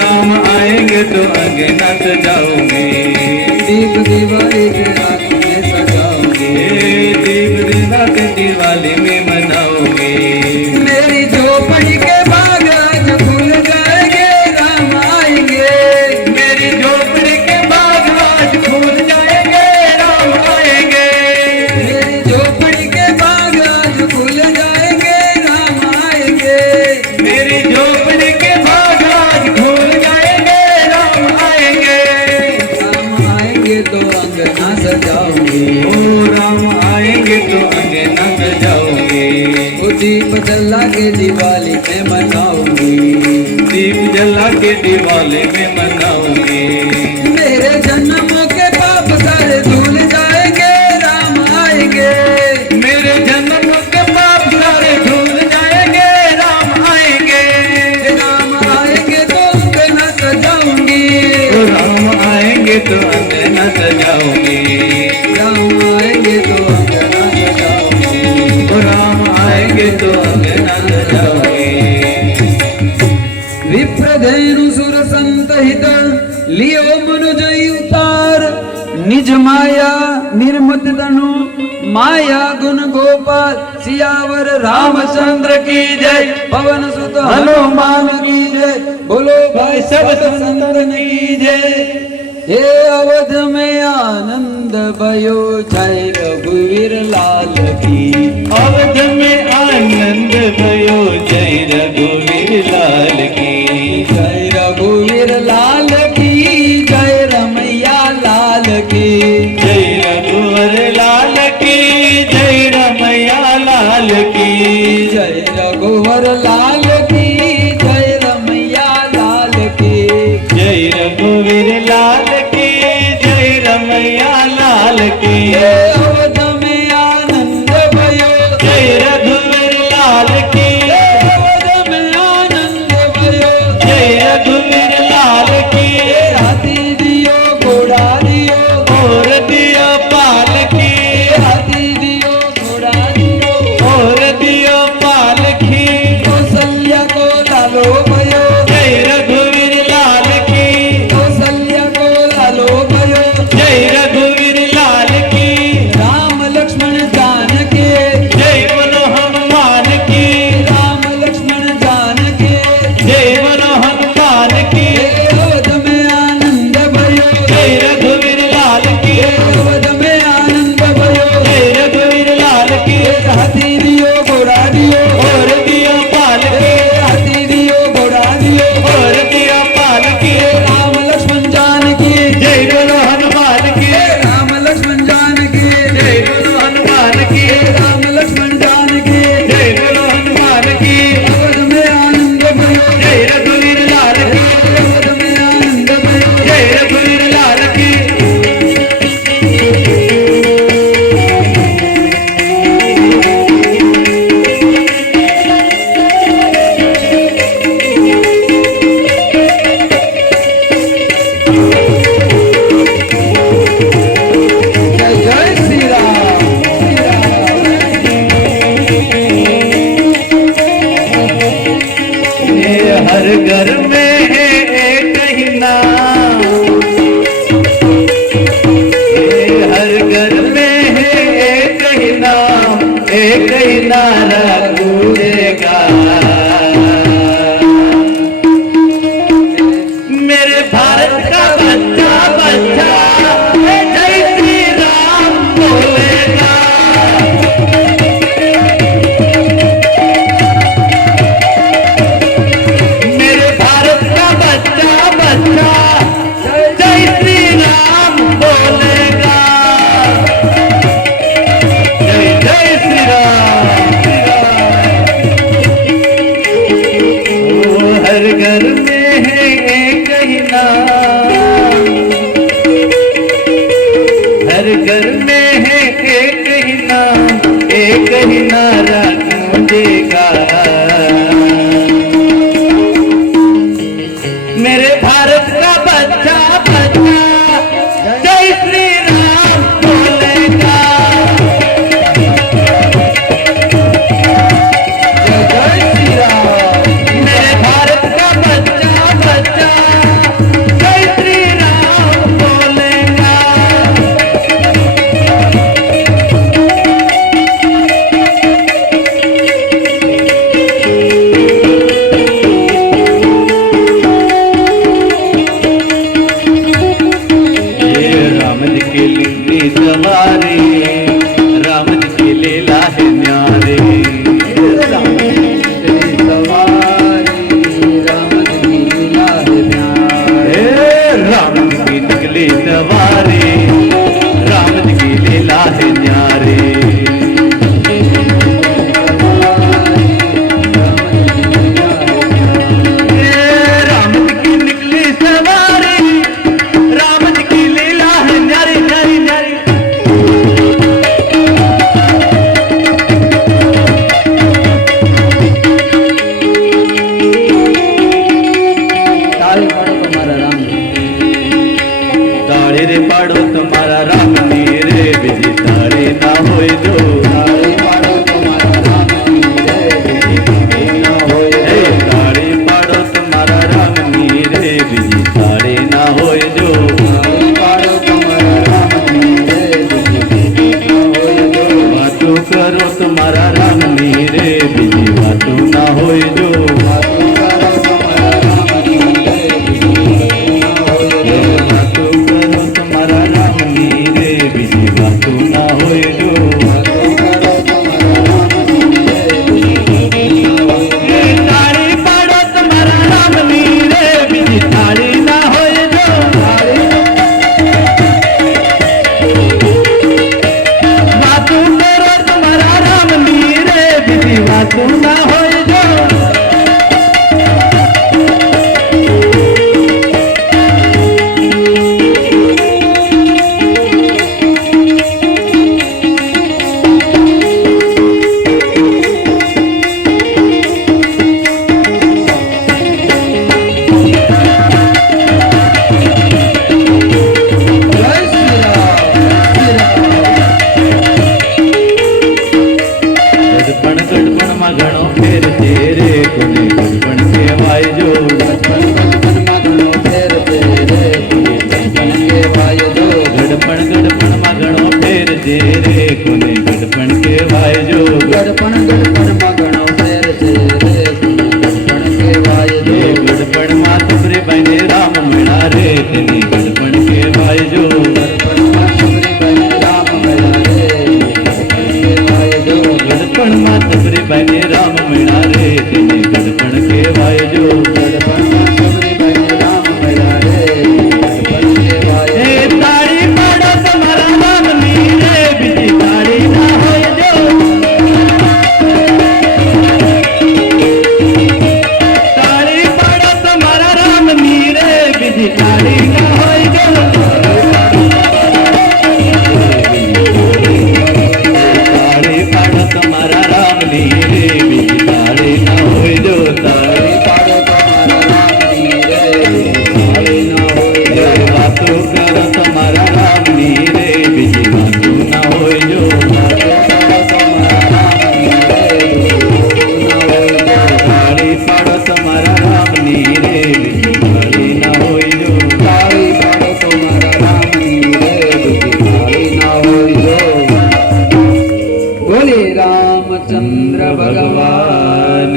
राम आएँगे तो अंगना सजाओगे दीप दीवा जला के दिवाली में मनाऊँगी। दीप जला के दिवाली में मनाऊँगी। मेरे जन्म के पाप सारे धूल जाएँगे राम आएँगे। मेरे जन्म के पाप सारे धूल जाएँगे राम आएँगे। राम आएँगे तो न सजाऊँगी। राम आएँगे तो न सजाऊँगी। राम आएँगे तो વિપ્રધયનું સુર સંતહિત લિયો મનુજય ઉતાર નિજ માયા નિર્મત તનુ માયા ગુણ ગોપાલ સિયાવર રામચંદ્ર કી જય પવન સુત હનુમાન કી જય બોલો ભાઈ સબ સંતન કી જય હે અવધ મેં આનંદ ભયો, જય રઘુવીર લાલ કી. અવધ મેં આનંદ ભયો, જય રઘુવીર લાલ કી. है हर घर में है कहीं ही नाम। हर घर में है एक ही नाम, एक ही घर घर में है।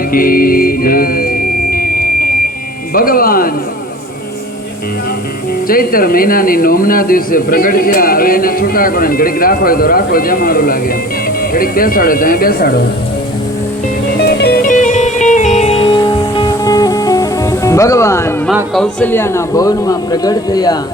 કી જય ભગવાન, ચૈત્ર મહિનાની નોમના દિવસે પ્રગટ થયા. હવે એના છૂટા કરો ઘડીક રાખો તો રાખો જે મારું લાગે. ઘડીક બેસાડો, તમે બેસાડો. ભગવાન, માં કૌશલ્યાના ભવનમાં પ્રગટ થયા.